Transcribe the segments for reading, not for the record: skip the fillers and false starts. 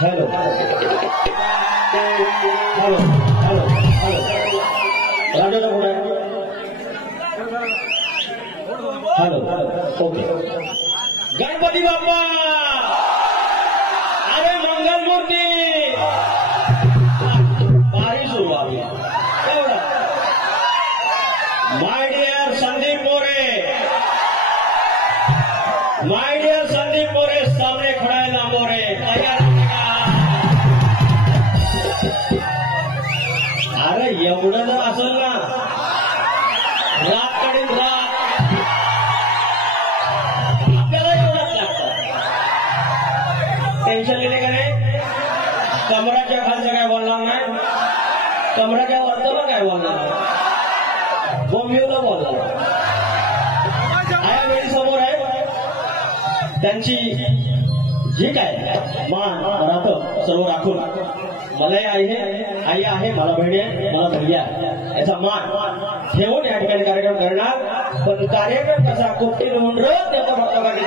Hello hello hello hello राजाचा phone आहे. Hello okay. Ganpati Bappa अरे मंगलमूर्ती भारी सुरुवात एवढा. My dear Sandeep More, my dear Sandeep More, सामने खड़ा है लांबोरे, तैयार अरे एवढं जर असेल ना रात कडे रात आपल्याला एवढंच लागतं. टेन्शन घेणे का नाही. कमराच्या खालचं काय बोलणार नाही, कमराच्या वरचं पण काय बोलणार नाही, बोंबिवलं बोलणार. आया वेळी समोर आहे त्यांची जी काय मान राहतं सर्व राखून. मलाही आई आहे, मला बहिणी आहे, मला भैया याचा मान ठेवून या ठिकाणी कार्यक्रम करणार. पण कार्यक्रम कसा कुठे होऊन त्याचा फक्त बाकी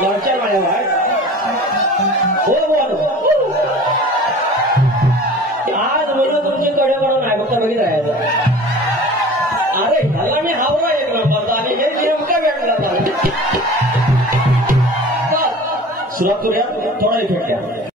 वरच्या माझ्या भाई हो बोल आज म्हणून तुमची कडे म्हणून आहे फक्त बघित राहायचं. अरे ह्याला मी हावला एक नंबरचा आणि हे नेमकं भेटलं. सुरुवात करूया, थोडा इफेक्ट घ्या.